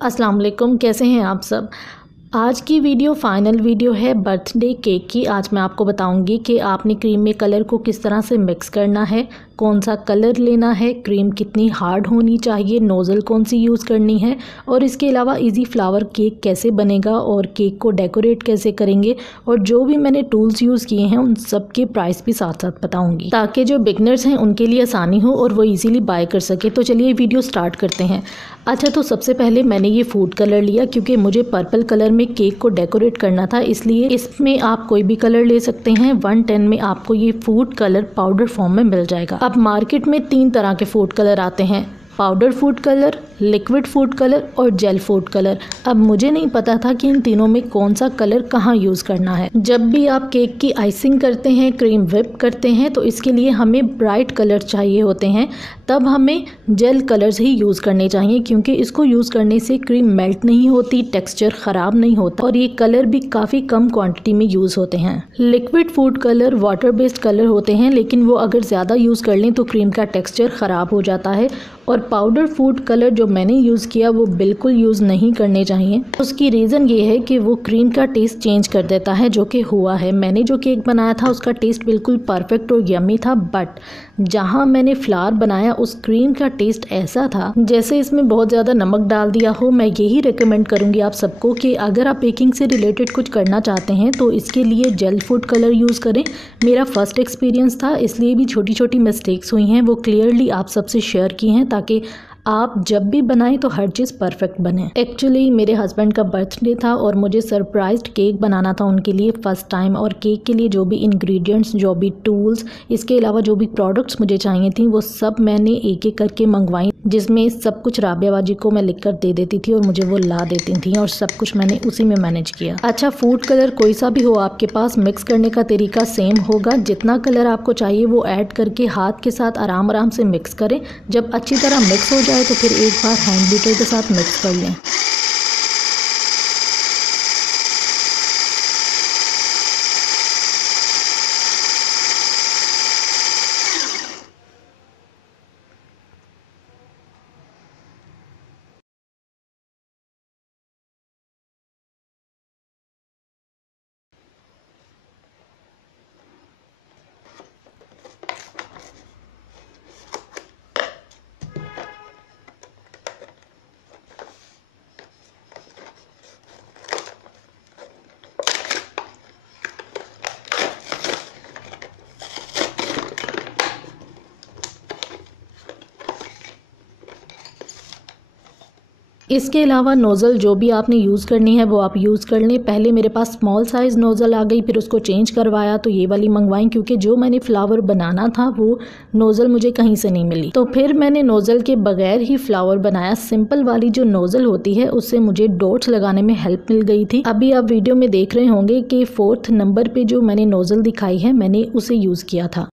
अस्सलाम वालेकुम, कैसे हैं आप सब। आज की वीडियो फाइनल वीडियो है बर्थडे केक की। आज मैं आपको बताऊंगी कि आपने क्रीम में कलर को किस तरह से मिक्स करना है, कौन सा कलर लेना है, क्रीम कितनी हार्ड होनी चाहिए, नोज़ल कौन सी यूज़ करनी है और इसके अलावा इजी फ्लावर केक कैसे बनेगा और केक को डेकोरेट कैसे करेंगे और जो भी मैंने टूल्स यूज़ किए हैं उन सब के प्राइस भी साथ साथ बताऊंगी ताकि जो बिगनर्स हैं उनके लिए आसानी हो और वो इजीली बाय कर सके। तो चलिए वीडियो स्टार्ट करते हैं। अच्छा, तो सबसे पहले मैंने ये फूड कलर लिया क्योंकि मुझे पर्पल कलर में केक को डेकोरेट करना था, इसलिए इसमें आप कोई भी कलर ले सकते हैं। 110 में आपको ये फूड कलर पाउडर फॉर्म में मिल जाएगा। अब मार्केट में 3 तरह के फूड कलर आते हैं, powder food colour, liquid food colour और जेल फूड कलर। अब मुझे नहीं पता था कि इन तीनों में कौन सा कलर कहाँ यूज़ करना है। जब भी आप केक की आइसिंग करते हैं, क्रीम व्हिप करते हैं, तो इसके लिए हमें ब्राइट कलर चाहिए होते हैं, तब हमें जेल कलर्स ही यूज़ करने चाहिए क्योंकि इसको यूज़ करने से क्रीम मेल्ट नहीं होती, टेक्सचर ख़राब नहीं होता और ये कलर भी काफ़ी कम क्वांटिटी में यूज़ होते हैं। Liquid food colour water based colour होते हैं, लेकिन वो अगर ज़्यादा यूज़ कर लें तो क्रीम का टेक्सचर ख़राब हो जाता है। और पाउडर फूड कलर जो मैंने यूज़ किया वो बिल्कुल यूज़ नहीं करने चाहिए। उसकी रीज़न ये है कि वो क्रीम का टेस्ट चेंज कर देता है, जो कि हुआ है। मैंने जो केक बनाया था उसका टेस्ट बिल्कुल परफेक्ट और यम्मी था, बट जहाँ मैंने फ्लावर बनाया उस क्रीम का टेस्ट ऐसा था जैसे इसमें बहुत ज़्यादा नमक डाल दिया हो। मैं यही रिकमेंड करूँगी आप सबको कि अगर आप बेकिंग से रिलेटेड कुछ करना चाहते हैं तो इसके लिए जेल फूड कलर यूज़ करें। मेरा फर्स्ट एक्सपीरियंस था, इसलिए भी छोटी छोटी मिस्टेक्स हुई हैं, वो क्लियरली आप सबसे शेयर की हैं ताकि आप जब भी बनाएं तो हर चीज़ परफेक्ट बने। एक्चुअली मेरे हस्बैंड का बर्थडे था और मुझे सरप्राइज्ड केक बनाना था उनके लिए फ़र्स्ट टाइम, और केक के लिए जो भी इंग्रेडिएंट्स, जो भी टूल्स, इसके अलावा जो भी प्रोडक्ट्स मुझे चाहिए थी वो सब मैंने एक एक करके मंगवाई, जिसमें सब कुछ राबिया बाजी को मैं लिख कर दे देती थी और मुझे वो ला देती थी और सब कुछ मैंने उसी में मैनेज किया। अच्छा, फूड कलर कोई सा भी हो आपके पास, मिक्स करने का तरीका सेम होगा। जितना कलर आपको चाहिए वो ऐड करके हाथ के साथ आराम आराम से मिक्स करें। जब अच्छी तरह मिक्स हो जाए तो फिर एक बार हैंड बीटर के साथ मिक्स कर लें। इसके अलावा नोज़ल जो भी आपने यूज़ करनी है वो आप यूज़ कर लें। पहले मेरे पास स्मॉल साइज़ नोज़ल आ गई, फिर उसको चेंज करवाया तो ये वाली मंगवाई क्योंकि जो मैंने फ्लावर बनाना था वो नोज़ल मुझे कहीं से नहीं मिली, तो फिर मैंने नोज़ल के बगैर ही फ्लावर बनाया। सिंपल वाली जो नोज़ल होती है उससे मुझे डॉट्स लगाने में हेल्प मिल गई थी। अभी आप वीडियो में देख रहे होंगे कि 4th नंबर पर जो मैंने नोज़ल दिखाई है मैंने उसे यूज़ किया था।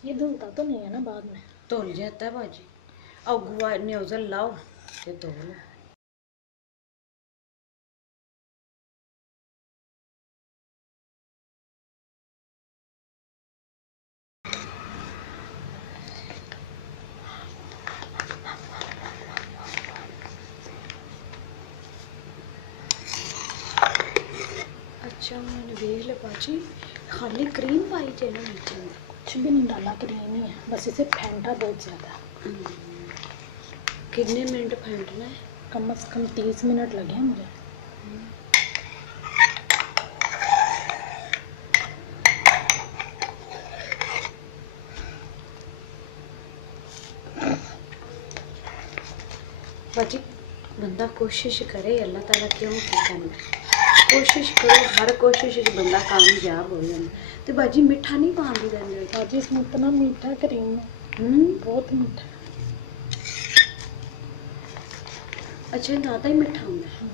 ये धुलता तो नहीं है ना बाद में? धुल जाता है बाजी। और गुआ नोजल लाओ ते धो लो। अच्छा, मैंने देख लिया बाजी, खाली क्रीम पाई चलो नीचे में, कुछ भी नहीं डाला, क्रीम ही है, बस इसे फेंटा बहुत ज़्यादा। कितने मिनट फेंटना है? कम से कम 30 मिनट लगे हैं मुझे। बाजी बंदा कोशिश करे, अल्लाह ताला क्यों कहता, कोशिश करो, हर कोशिश बंदा कामयाब हो जाए। तो बाजी मीठा नहीं पाती रहने बाजी, इसमें इतना मीठा क्रीम है, बहुत मीठा। अच्छा ज़्यादा ही मिठा होता है।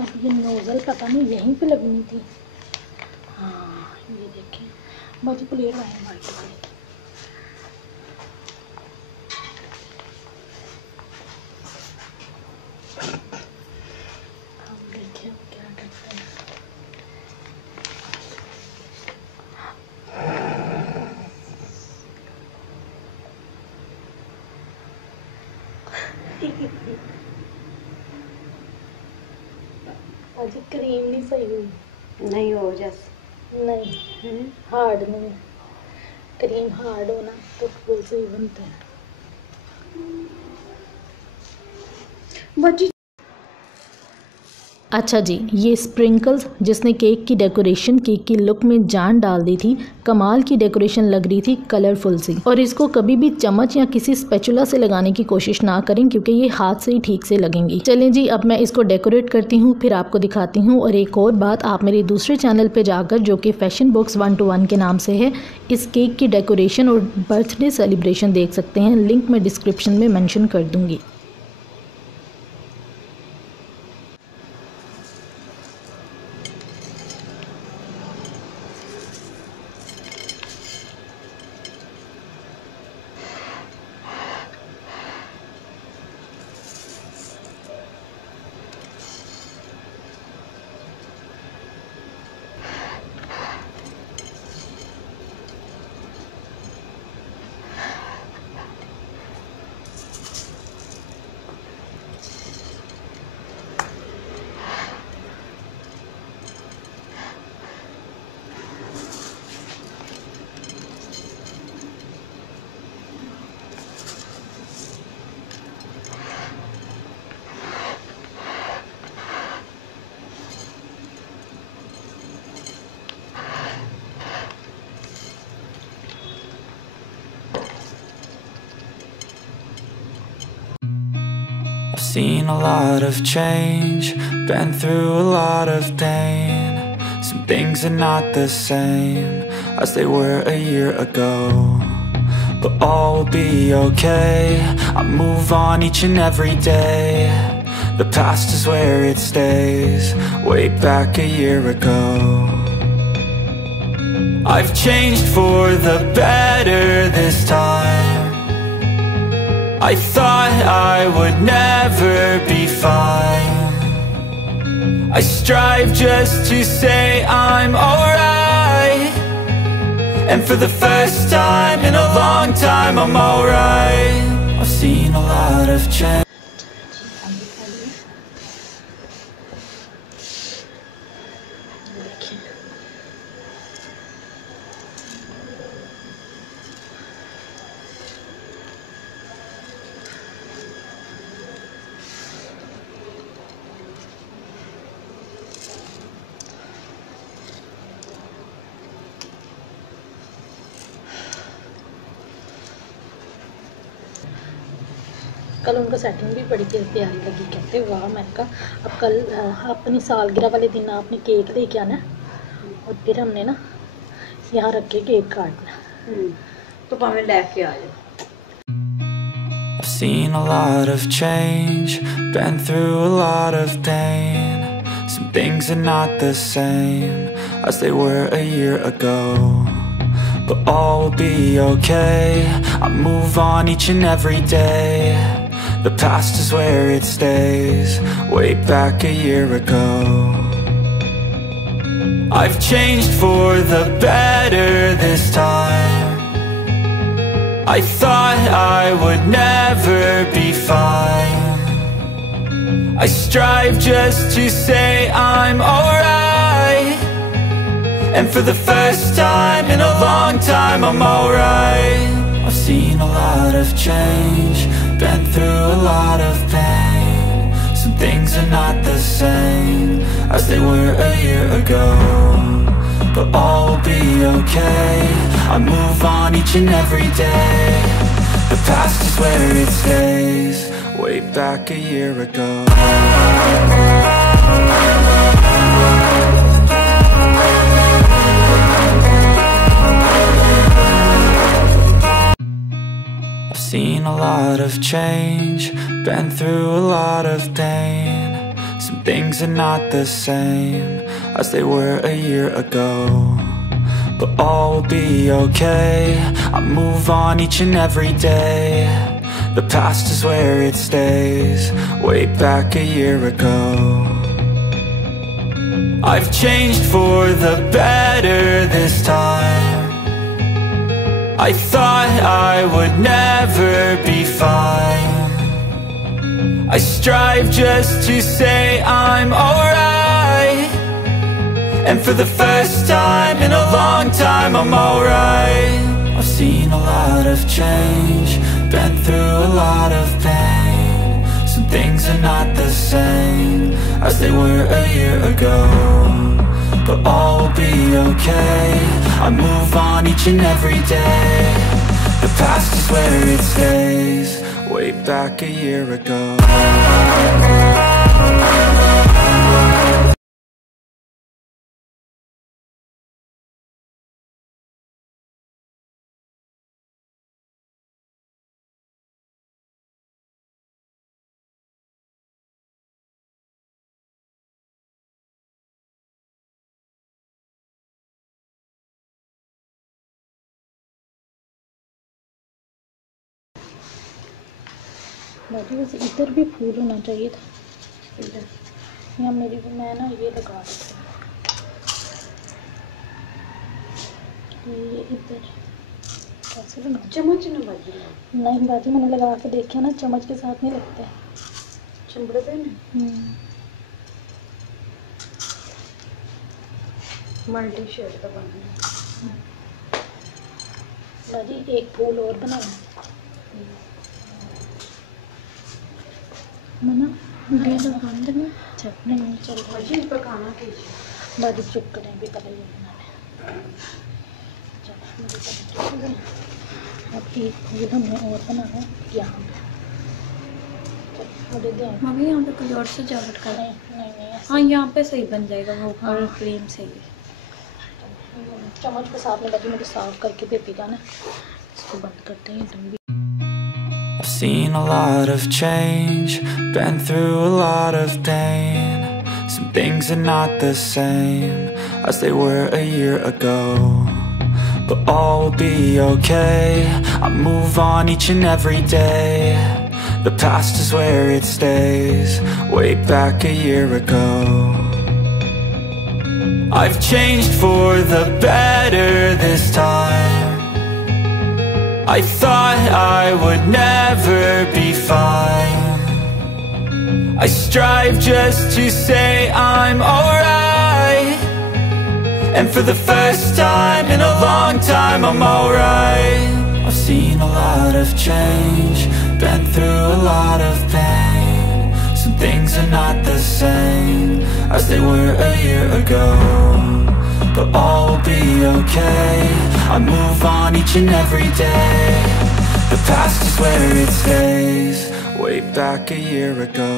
अब ये नोज़ल पता नहीं यहीं पे लगनी थी। हाँ ये देखें, बाजू प्लेट आए बाकी से। हम देखें क्या करते हैं। अजी क्रीम नहीं सही हुई। नहीं हो जैसे नहीं हार्ड नहीं, क्रीम हार्ड होना तो फूल सही बनते हैं। बाजी अच्छा जी, ये स्प्रिंकल्स जिसने केक की डेकोरेशन, केक की लुक में जान डाल दी थी। कमाल की डेकोरेशन लग रही थी, कलरफुल सी। और इसको कभी भी चम्मच या किसी स्पैचुला से लगाने की कोशिश ना करें क्योंकि ये हाथ से ही ठीक से लगेंगी। चलें जी, अब मैं इसको डेकोरेट करती हूँ, फिर आपको दिखाती हूँ। और एक और बात, आप मेरे दूसरे चैनल पर जाकर, जो कि फैशन बुक्स 1-to-1 के नाम से है, इस केक की डेकोरेशन और बर्थडे सेलिब्रेशन देख सकते हैं। लिंक मैं डिस्क्रिप्शन में मैंशन कर दूँगी। I've seen a lot of change, been through a lot of pain. Some things are not the same as they were a year ago, but all will be okay. I move on each and every day. The past is where it stays, way back a year ago. I've changed for the better this time. I thought I would never be fine. I strive just to say I'm alright, and for the first time in a long time I'm alright. I've seen a lot of change. कल उनका setting भी बड़ी प्यारी लगी, कहते वाह। मैंने कहा अब कल अपनी सालगिरह वाले दिन आपने केक लेके आना और फिर हमने ना यहाँ रख के केक काटना। तो भावें लेके आ जाओ। I've seen a lot of change, been through a lot of pain. Some things are not the same as they were a year ago, but all will be okay. I move on each and every day. The past is where it stays, way back a year ago. I've changed for the better this time. I thought I would never be fine. I strive just to say I'm alright, and for the first time in a long time I'm alright. I've seen a lot of change, been through a lot of pain. Some things are not the same as they were a year ago, but all will be okay. I move on each and every day. The past is where it stays. Way back a year ago. I've seen a lot of change, been through a lot of pain. Some things are not the same as they were a year ago, but all will be okay. I move on each and every day. The past is where it stays. Way back a year ago. I've changed for the better this time. I thought I would never be fine. I strive just to say I'm alright, and for the first time in a long time I'm alright. I've seen a lot of change, been through a lot of pain. Some things are not the same as they were a year ago, but all will be okay. I move on each and every day. The past is where it stays. Way back a year ago. बाकी वैसे इधर भी फूल होना चाहिए था, इधर यहाँ मेरी मैं ना ये लगा देती हूँ, ये इधर कैसे लगा? चम्मच ना बाजी, नहीं बाजी मैंने लगा के देखा ना, चम्मच के साथ नहीं लगते, चिंबड़ते हैं। मल्टी शेड का बनना बाजी। एक फूल और बनाना मना बंद में नहीं चल बाजी पकाना कीजिए। बाजी चुप करें भी पहले ये बनाना है। चलो अब एक फूल हमें और बनाना है यहाँ पे। मम्मी यहाँ पे कोई और सजावट कर रहे हैं? नहीं हाँ यहाँ पे सही बन जाएगा, वो ऊपर क्रीम सही है। चम्मच के साथ में बाजी मुझे साफ करके दे पीगा ना, इसको बंद करते हैं तुम भी। I've seen a lot of change, been through a lot of pain. Some things are not the same as they were a year ago, but all will be okay. I move on each and every day. The past is where it stays. Way back a year ago. I've changed for the better this time. I thought I would never be fine. I strive just to say I'm alright, and for the first time in a long time I'm alright. I've seen a lot of change, been through a lot of pain. Some things are not the same as they were a year ago, but all will be okay. I move on each and every day. The past is where it stays. Way back a year ago.